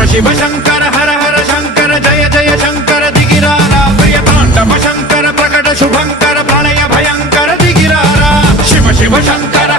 शिव शंकर हर हर शंकर जय जय शंकर दिगिरारा प्रिय तांडव शंकर प्रकट शुभंकर प्रलय भयंकर दिगिरारा शिव शिव शंकर